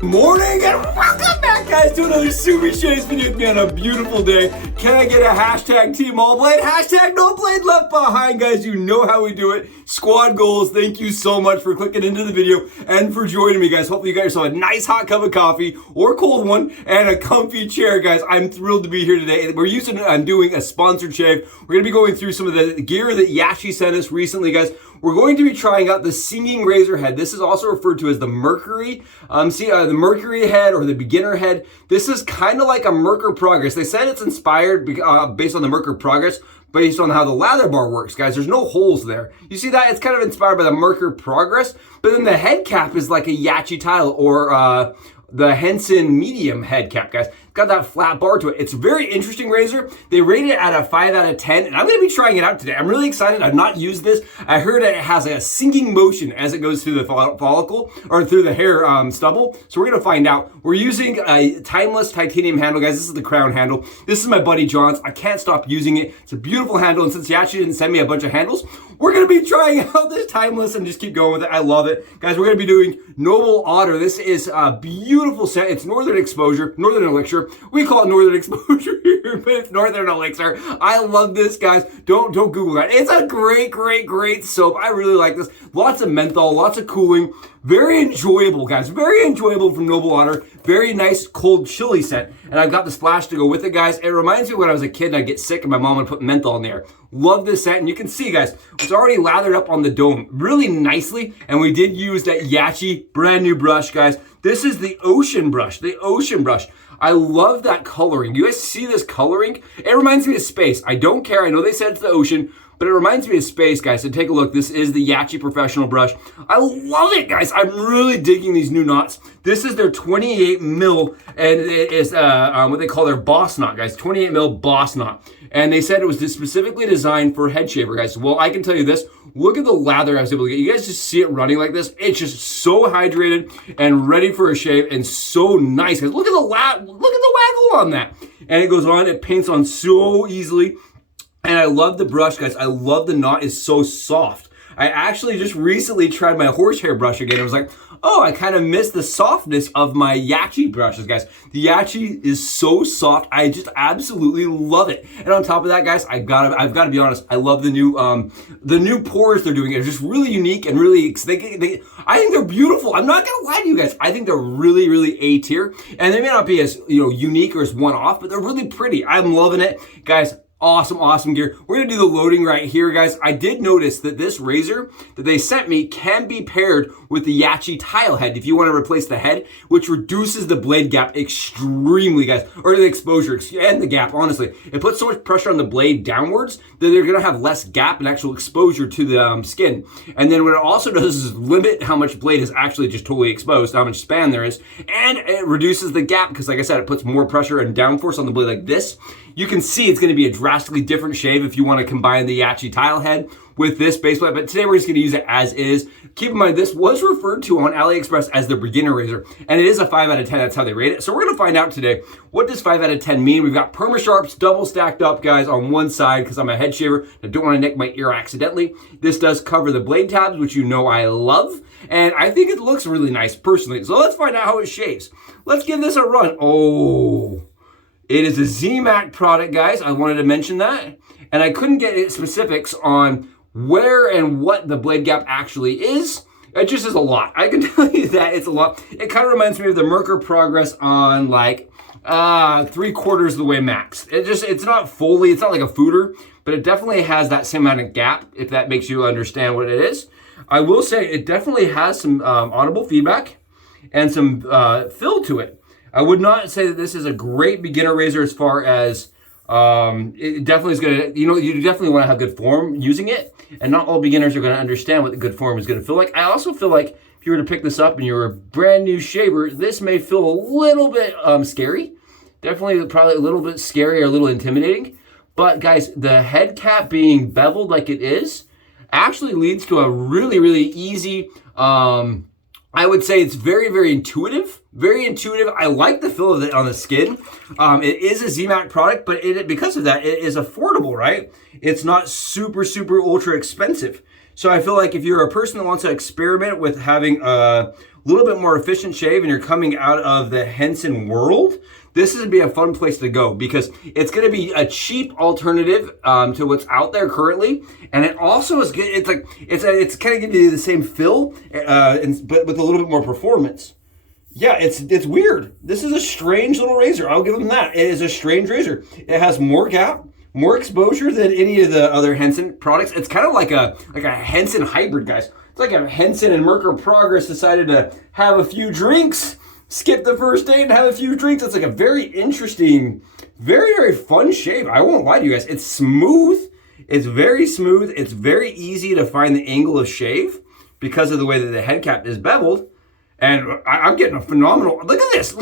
Morning and welcome back, guys, to another Super Shaves video with me on a beautiful day. Can I get a hashtag Team All Blade? Hashtag No Blade Left Behind, guys. You know how we do it. Squad goals. Thank you so much for clicking into the video and for joining me, guys. Hopefully you got yourself a nice hot cup of coffee or a cold one and a comfy chair, guys. I'm thrilled to be here today. I'm doing a sponsored shave. We're going to be going through some of the gear that Yaqi sent us recently, guys. We're going to be trying out the singing razor head. This is also referred to as the Mercury. The Mercury head or the beginner head. This is kind of like a Mercury Progress. They said it's inspired based on the Mercury Progress, based on how the lather bar works, guys. There's no holes there. You see that? It's kind of inspired by the Mercury Progress, but then the head cap is like a Yaqi tile or the Henson medium head cap, guys. Got that flat bar to it. It's a very interesting razor. They rated it at a 5 out of 10, and I'm going to be trying it out today. I'm really excited. I've not used this. I heard it has a singing motion as it goes through the follicle or through the hair stubble. So we're going to find out. We're using a timeless titanium handle, guys. This is the crown handle. This is my buddy John's. I can't stop using it. It's a beautiful handle, and since he actually didn't send me a bunch of handles, we're going to be trying out this timeless and just keep going with it. I love it. Guys, we're going to be doing Noble Otter. This is a beautiful set. It's Northern Exposure, Northern Elixir. We call it Northern Exposure here, but it's Northern Elixir. I love this, guys. Don't Google that. It's a great soap. I really like this. Lots of menthol, lots of cooling. Very enjoyable, guys. Very enjoyable from Noble Otter. Very nice, cold, chilly scent. And I've got the splash to go with it, guys. It reminds me of when I was a kid and I'd get sick and my mom would put menthol in there. Love this scent. And you can see, guys, it's already lathered up on the dome really nicely. And we did use that Yaqi brand new brush, guys. This is the Ocean brush. The Ocean brush. I love that coloring. You guys see this coloring? It reminds me of space. I don't care. I know they said it's the ocean, but it reminds me of space, guys. So take a look. This is the Yaqi Professional brush. I love it, guys. I'm really digging these new knots. This is their 28 mil, and it is what they call their boss knot, guys. 28 mil boss knot. And they said it was specifically designed for head shaver, guys. Well, I can tell you this. Look at the lather I was able to get. You guys just see it running like this. It's just so hydrated and ready for a shave and so nice, guys. Look at the waggle on that. And it goes on. It paints on so easily. And I love the brush, guys. I love the knot. It's so soft. I actually just recently tried my horsehair brush again. I was like, oh, I kind of missed the softness of my Yaqi brushes, guys. The Yaqi is so soft. I just absolutely love it. And on top of that, guys, I've got to be honest. I love the new pores they're doing. It's just really unique and really. I think they're beautiful. I'm not gonna lie to you guys. I think they're really A tier, and they may not be as unique or as one off, but they're really pretty. I'm loving it, guys. Awesome gear. We're going to do the loading right here, guys. I did notice that this razor that they sent me can be paired with the Yaqi tile head if you want to replace the head, which reduces the blade gap extremely, guys, or the exposure and the gap, honestly. It puts so much pressure on the blade downwards that they're going to have less gap and actual exposure to the skin. And then what it also does is limit how much blade is actually just totally exposed, how much span there is, and it reduces the gap because, like I said, it puts more pressure and downforce on the blade like this. You can see it's going to be a drastically different shave if you want to combine the Yaqi tile head with this base plate, but today we're just going to use it as is. Keep in mind, this was referred to on AliExpress as the beginner razor, and it is a 5 out of 10. That's how they rate it. So we're going to find out today, what does 5 out of 10 mean? We've got Permasharps double stacked up, guys, on one side because I'm a head shaver. I don't want to nick my ear accidentally. This does cover the blade tabs, which you know I love, and I think it looks really nice personally. So let's find out how it shaves. Let's give this a run. Oh, it is a ZMAC product, guys. I wanted to mention that. And I couldn't get specifics on where and what the blade gap actually is. It just is a lot. I can tell you that it's a lot. It kind of reminds me of the Mercury Progress on like 3/4 of the way max. It's not fully, it's not like a fooder, but it definitely has that same amount of gap, if that makes you understand what it is. I will say it definitely has some audible feedback and some fill to it. I would not say that this is a great beginner razor as far as it definitely is going to, you definitely want to have good form using it, and not all beginners are going to understand what the good form is going to feel like. I also feel like if you were to pick this up and you're a brand new shaver, this may feel a little bit scary. Definitely probably a little bit scary or a little intimidating. But guys, the head cap being beveled like it is actually leads to a really easy, I would say it's very intuitive. Very intuitive. I like the feel of it on the skin. It is a ZMAC product, but because of that, it is affordable, right? It's not super ultra expensive. So I feel like if you're a person that wants to experiment with having a little bit more efficient shave and you're coming out of the Henson world, this is gonna be a fun place to go because it's gonna be a cheap alternative to what's out there currently. And it also is good. It's kind of giving you the same feel, but with a little bit more performance. Yeah, it's weird. This is a strange little razor. I'll give them that. It is a strange razor. It has more gap, more exposure than any of the other Henson products. It's kind of like a Henson hybrid, guys. It's like a Henson and Mercury Progress decided to have a few drinks, skip the first date and have a few drinks. It's like a very interesting, very, very fun shave. I won't lie to you guys. It's smooth. It's very smooth. It's very easy to find the angle of shave because of the way that the head cap is beveled. And I'm getting a phenomenal, look at this,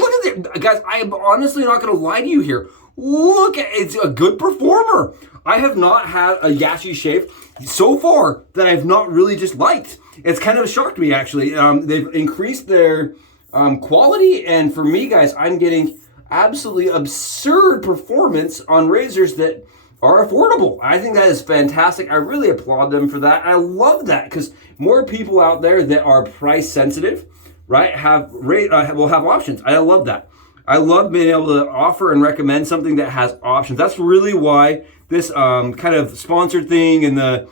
guys, I am honestly not gonna lie to you here. Look at, it's a good performer. I have not had a Yaqi shave so far that I've not really just liked. It's kind of shocked me actually. They've increased their quality, and for me guys, I'm getting absolutely absurd performance on razors that are affordable. I think that is fantastic. I really applaud them for that. I love that because more people out there that are price sensitive, right, will have options. I love that. I love being able to offer and recommend something that has options. That's really why this kind of sponsored thing and the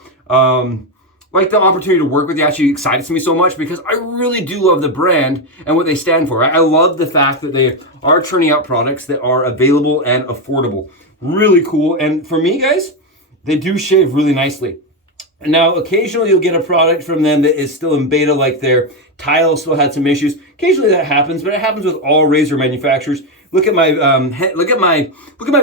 like the opportunity to work with you actually excites me so much because I really do love the brand and what they stand for. I love the fact that they are churning out products that are available and affordable. Really cool. And for me, guys, they do shave really nicely. Now, occasionally you'll get a product from them that is still in beta, like their tile still had some issues. Occasionally that happens, but it happens with all razor manufacturers. Look at my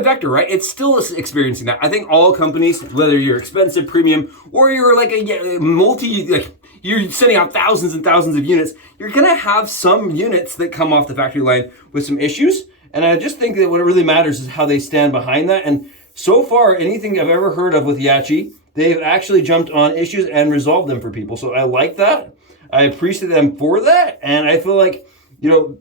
Vector, right? It's still experiencing that. I think all companies, whether you're expensive, premium, or you're like a you're sending out thousands and thousands of units, you're gonna have some units that come off the factory line with some issues. And I just think that what really matters is how they stand behind that. And so far, anything I've ever heard of with Yaqi, they've actually jumped on issues and resolved them for people. So I like that. I appreciate them for that. And I feel like, you know,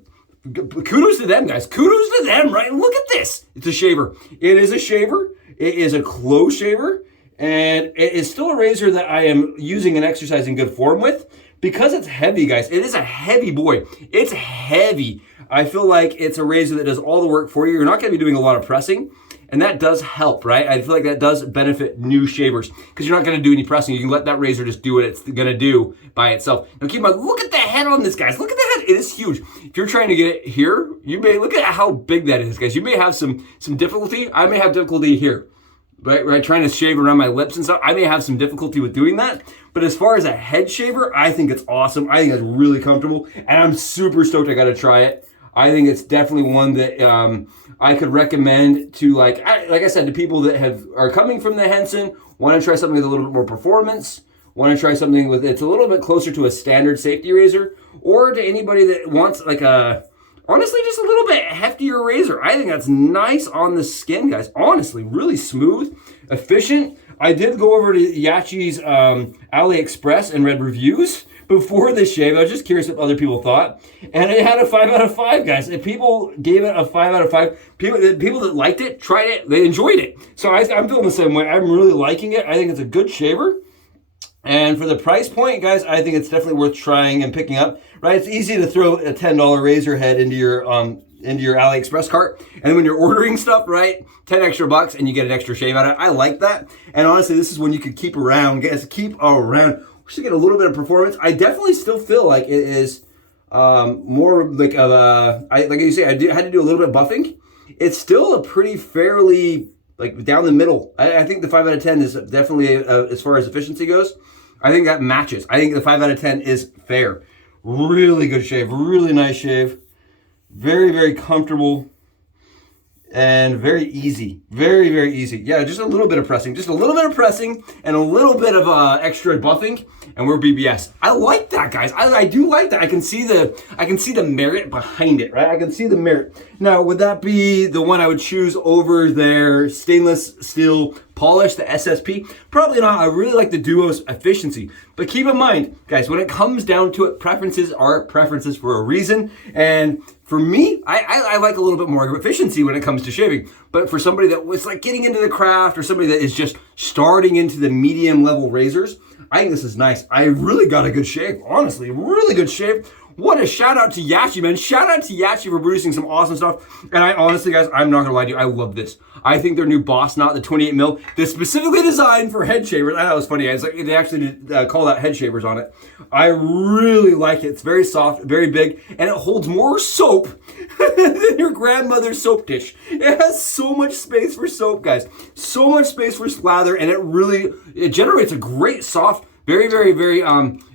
kudos to them, guys. Kudos to them, right? Look at this. It's a shaver. It is a shaver. It is a close shaver. And it is still a razor that I am using and exercising good form with because it's heavy, guys. It is a heavy boy. It's heavy. I feel like it's a razor that does all the work for you. You're not going to be doing a lot of pressing. And that does help, right? I feel like that does benefit new shavers because you're not gonna do any pressing. You can let that razor just do what it's gonna do by itself. Now keep in mind, look at the head on this, guys. Look at the head, it is huge. If you're trying to get it here, you may, look at how big that is, guys. You may have some difficulty. I may have difficulty here, right? Trying to shave around my lips and stuff. I may have some difficulty with doing that. But as far as a head shaver, I think it's awesome. I think it's really comfortable and I'm super stoked I gotta try it. I think it's definitely one that I could recommend to, like I said, to people that are coming from the Henson, want to try something with a little bit more performance, want to try something with it's a little bit closer to a standard safety razor, or to anybody that wants like honestly, just a little bit heftier razor. I think that's nice on the skin, guys. Honestly, really smooth, efficient. I did go over to Yaqi's AliExpress and read reviews before this shave. I was just curious what other people thought. And it had a 5 out of 5, guys. If people gave it a 5 out of 5, people that liked it, tried it, they enjoyed it. So I'm feeling the same way. I'm really liking it. I think it's a good shaver. And for the price point, guys, I think it's definitely worth trying and picking up, right? It's easy to throw a $10 razor head into your AliExpress cart. And when you're ordering stuff, right, 10 extra bucks and you get an extra shave out of it. I like that. And honestly, this is one you could keep around, guys. Keep around. To get a little bit of performance. I definitely still feel like it is more like of a, like you say, I had to do a little bit of buffing. It's still a pretty fairly like down the middle. I think the 5 out of 10 is definitely, as far as efficiency goes, I think that matches. I think the 5 out of 10 is fair. Really good shave, really nice shave. Very, very comfortable and very easy. Very, very easy. Yeah, just a little bit of pressing. Just a little bit of pressing and a little bit of extra buffing, and we're BBS. I like that, guys. I do like that. I can see the merit behind it, right? I can see the merit. Now, would that be the one I would choose over their stainless steel polish, the SSP? Probably not. I really like the Duo's efficiency. But keep in mind, guys, when it comes down to it, preferences are preferences for a reason. And for me, I like a little bit more efficiency when it comes to shaving. But for somebody that was like getting into the craft or somebody that is just starting into the medium level razors, I think this is nice. I really got a good shave, honestly, really good shave. What a shout out to Yaqi, man. Shout out to Yaqi for producing some awesome stuff. And I honestly, guys, I'm not gonna lie to you, I love this. I think their new Boss Knot, the 28 mil, that's specifically designed for head shavers. I thought it was funny. It's like they actually called out head shavers on it. I really like it. It's very soft, very big, and it holds more soap than your grandmother's soap dish. It has so much space for soap, guys. So much space for lather, and it generates a great soft, very, very, very,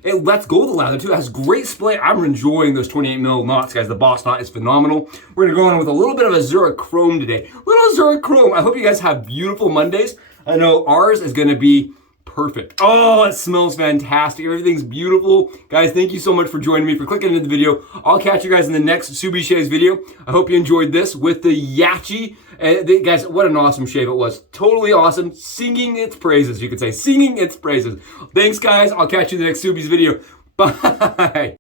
it lets go of the lather too. It has great splay. I'm enjoying those 28 mil knots, guys. The Boss Knot is phenomenal. We're gonna go on with a little bit of Azzaro Chrome today. Little Azzaro Chrome. I hope you guys have beautiful Mondays. I know ours is gonna be perfect. Oh, it smells fantastic. Everything's beautiful. Guys, thank you so much for joining me, for clicking into the video. I'll catch you guys in the next Subie Shaves video. I hope you enjoyed this with the Yaqi. Guys, what an awesome shave it was. Totally awesome. Singing its praises, you could say. Singing its praises. Thanks, guys. I'll catch you in the next Subie's video. Bye.